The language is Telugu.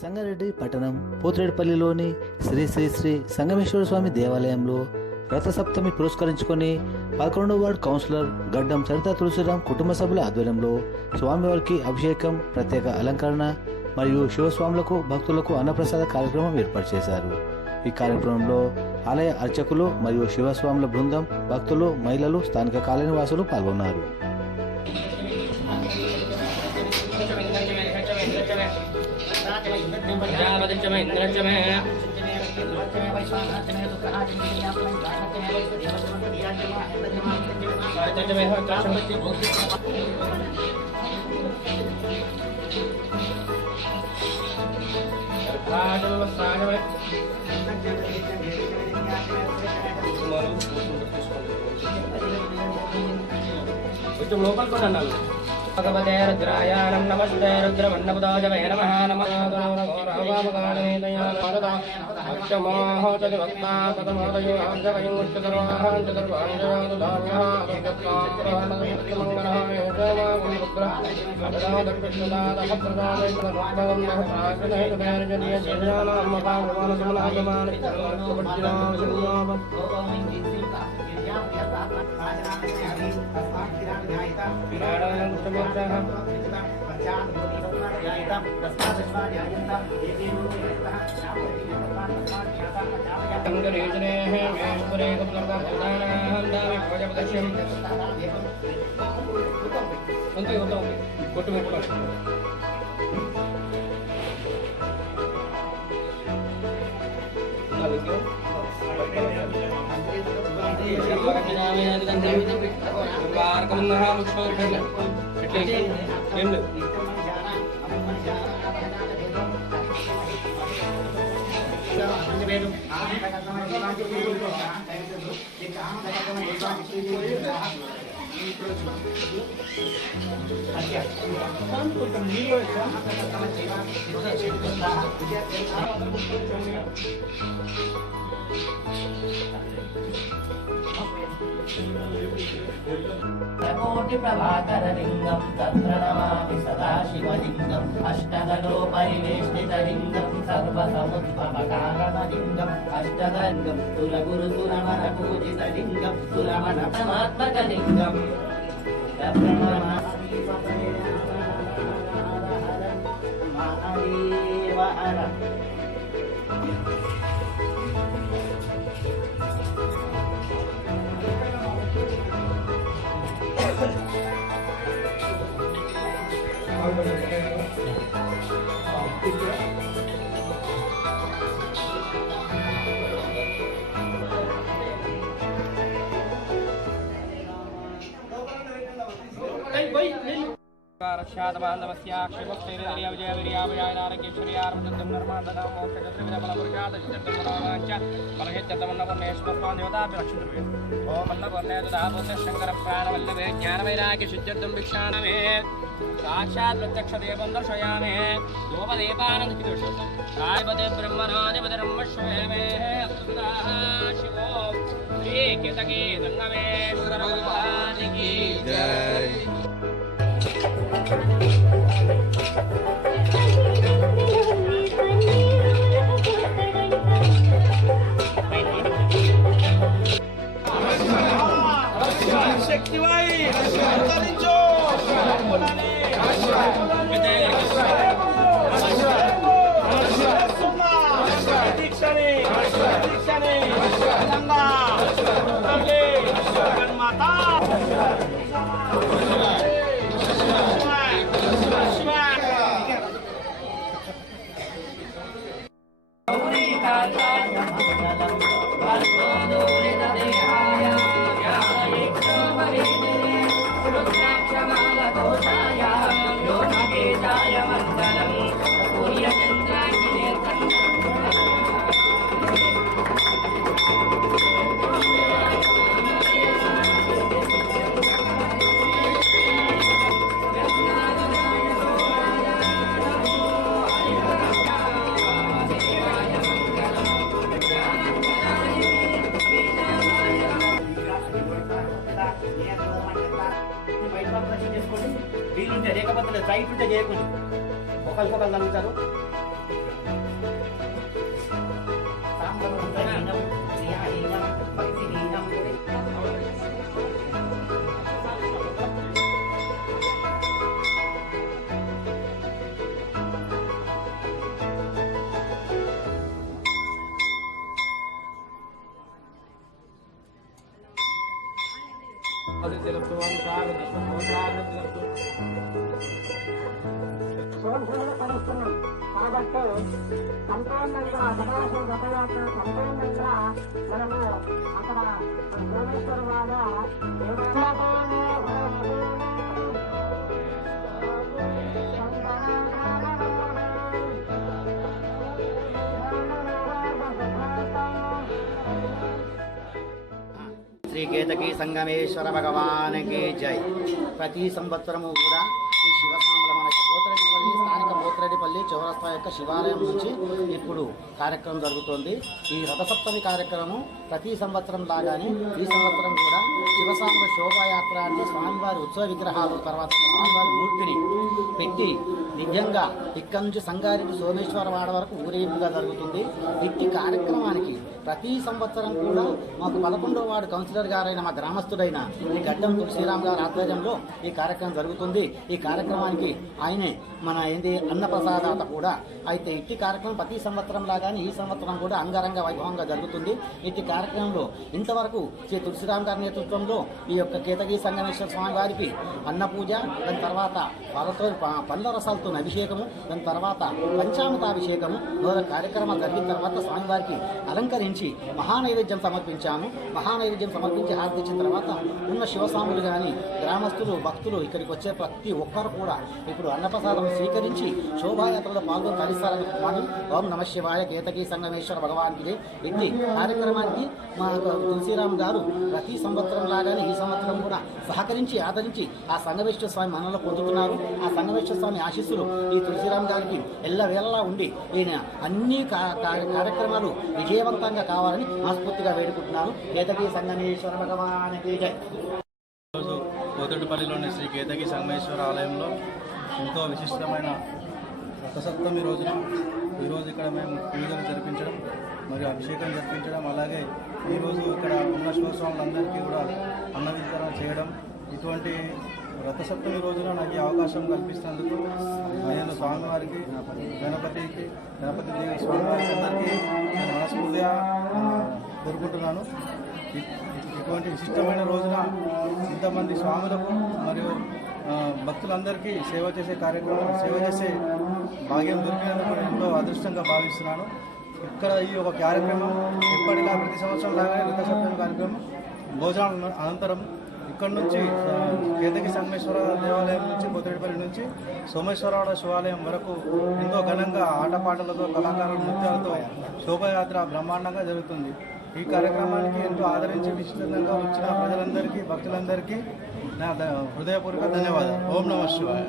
సంగారెడ్డి పట్టణం పోతిరెడ్డిపల్లిలోని శ్రీ శ్రీ శ్రీ సంగమేశ్వర స్వామి దేవాలయంలో రథసప్తమి పురస్కరించుకొని 11వ వార్డు కౌన్సిలర్ గడ్డం సరిత తులసిరాం కుటుంబ సభ్యుల ఆధ్వర్యంలో స్వామివారికి అభిషేకం, ప్రత్యేక అలంకరణ మరియు శివస్వాములకు భక్తులకు అన్నప్రసాద కార్యక్రమం ఏర్పాటు చేశారు. ఈ కార్యక్రమంలో ఆలయ అర్చకులు మరియు శివస్వాముల బృందం, భక్తులు, మహిళలు, స్థానిక కాలనీ వాసులు పాల్గొన్నారు. లోకల్ కూడా అన్నాను. భగవతే రుద్రాయానం నమస్తే రుద్రమన్నపదాయ వై నమః నమః కోటి ప్రభాకర లింగం తత్ర నమామి సదా శివలింగం అష్టదలో పరివేష్టిత లింగం సర్వ సముద్భవ కారణ లింగం అష్టదలింగం సురగురు సురమణ పూజిత లింగం సురమణ పరమాత్మక లింగం మహాదేవ హర साक्षात् प्रत्यक्ष देवं दर्शयामि धूपदीपानन्दकिदुषायपदे ब्रह्मणाधिपति ब्रह्मश्वेमे अस्तुताः शिवो श्रीकेतकी गङ्गमेश्वर भगवान् की जय। వీలుంటే లేకపోతే రైట్ ఉంటే చేయకుండా ఒకరికొకరు తగ్గుతారు. సిద్ధిరస్తు ఓం ప్రాగృతస్తు ఓం ప్రాగృతస్తు. శుభంగా కలుస్తున్నాం కాబట్టి సంపూర్ణంగా సదాశివ రథయాత్ర సంపూర్ణంగా మనము అక్కడ సోమేశ్వర వాడ శ్రీ కేతకి సంగమేశ్వర భగవానికి జై. ప్రతి సంవత్సరము కూడా ఈ శివస్వాముల మన పోతిరెడ్డిపల్లి స్థానిక పోతిరెడ్డిపల్లి చౌరస్తా యొక్క శివాలయం నుంచి ఇప్పుడు కార్యక్రమం జరుగుతోంది. ఈ రథసప్తమి కార్యక్రమం ప్రతి సంవత్సరం లాగానే ఈ సంవత్సరం కూడా శివస్వాముల శోభాయాత్ర అంటే స్వామివారి ఉత్సవ విగ్రహాలు తర్వాత స్వామివారి మూర్తిని పెట్టి నిజంగా ఇక్కడి నుంచి సంగారెడ్డి సోమేశ్వరవాడ వరకు ఊరేగింపుగా జరుగుతుంది. ఇట్టి కార్యక్రమానికి ప్రతి సంవత్సరం కూడా మాకు 11వ వార్డు కౌన్సిలర్ గారైన మా గ్రామస్తుడైన ఈ గడ్డం తులసిరామ్ గారి ఆధ్వర్యంలో ఈ కార్యక్రమం జరుగుతుంది. ఈ కార్యక్రమానికి ఆయనే మన అన్నప్రసాదాత కూడా. అయితే ఇట్టి కార్యక్రమం ప్రతి సంవత్సరం లాగానే ఈ సంవత్సరం కూడా అంగరంగ వైభవంగా జరుగుతుంది. ఇట్టి కార్యక్రమంలో ఇంతవరకు శ్రీ తులసిరామ్ గారి నేతృత్వంలో ఈ యొక్క కేతగిరి సంగమేశ్వర స్వామి వారికి అన్న పూజ, దాని తర్వాత వాళ్ళతో పండ్ల రసాలతో అభిషేకము, దాని తర్వాత పంచామృతాభిషేకము మొదలైన కార్యక్రమాలు జరిగిన తర్వాత స్వామివారికి అలంకరించి మహానైవేద్యం సమర్పించాము. మహానైవేద్యం సమర్పించి హారతిచ్చిన తర్వాత ఉన్న శివస్వాములు కానీ గ్రామస్తులు భక్తులు ఇక్కడికి వచ్చే ప్రతి ఒక్కరు కూడా ఇప్పుడు అన్నప్రసాదం స్వీకరించి శోభాయాత్రలో పాల్గొని తరిస్తారని మనం ఓం నమ శివాయ కేతకి సంగమేశ్వర భగవానికి ఎత్తి కార్యక్రమానికి మా తులసిరామ్ గారు ప్రతి సంవత్సరం లాగానే ఈ సంవత్సరం కూడా సహకరించి ఆదరించి ఆ సంగమేశ్వర స్వామి మనలో పొందుతున్నారు. ఆ సంగమేశ్వర స్వామి ఆశీస్సులు ఈ తులసిరామ్ గారికి ఎల్లవేళలా ఉండి ఈయన అన్ని కార్యక్రమాలు విజయవంతంగా కావాలని మనస్ఫూర్తిగా వేడుకుంటున్నాను. కేతకి సంగమేశ్వర భగవానికి జై. ఈరోజు పోతిరెడ్డిపల్లిలోని శ్రీ కేతకి సంగమేశ్వర ఆలయంలో ఎంతో విశిష్టమైన రథసప్తమి రోజున ఈరోజు ఇక్కడ మేము పూజలు జరిపించడం మరియు అభిషేకం జరిపించడం, అలాగే ఈరోజు ఇక్కడ ఉన్న శివస్వాములందరికీ కూడా అన్న వితరణ చేయడం, ఇటువంటి రథసప్తమి రోజున నాకు ఈ అవకాశం కల్పిస్తున్నందుకు నేను స్వామివారికి గణపతి దేవి స్వామివారికి అందరికీ నేను మనస్ఫూర్తిగా కోరుకుంటున్నాను. ఇటువంటి విశిష్టమైన రోజున ఇంతమంది స్వాములకు మరియు భక్తులందరికీ సేవ చేసే భాగ్యం దొరికినందుకు నేను ఎంతో అదృష్టంగా భావిస్తున్నాను. ఇక్కడ ఈ ఒక కార్యక్రమం ఎప్పటిలా ప్రతి సంవత్సరం లాగానే రథసప్తమి కార్యక్రమం భోజనం అనంతరం ఇక్కడి నుంచి కేతకి సంగమేశ్వర దేవాలయం నుంచి పోతిరెడ్డిపల్లి నుంచి సోమేశ్వరవాడ శివాలయం వరకు ఎంతో ఘనంగా ఆటపాటలతో కళాకారుల నృత్యాలతో శోభయాత్ర బ్రహ్మాండంగా జరుగుతుంది. ఈ కార్యక్రమానికి ఎంతో ఆదరించి విశిష్టంగా వచ్చిన ప్రజలందరికీ భక్తులందరికీ నా హృదయపూర్వక ధన్యవాదాలు. ఓం నమః శివాయ.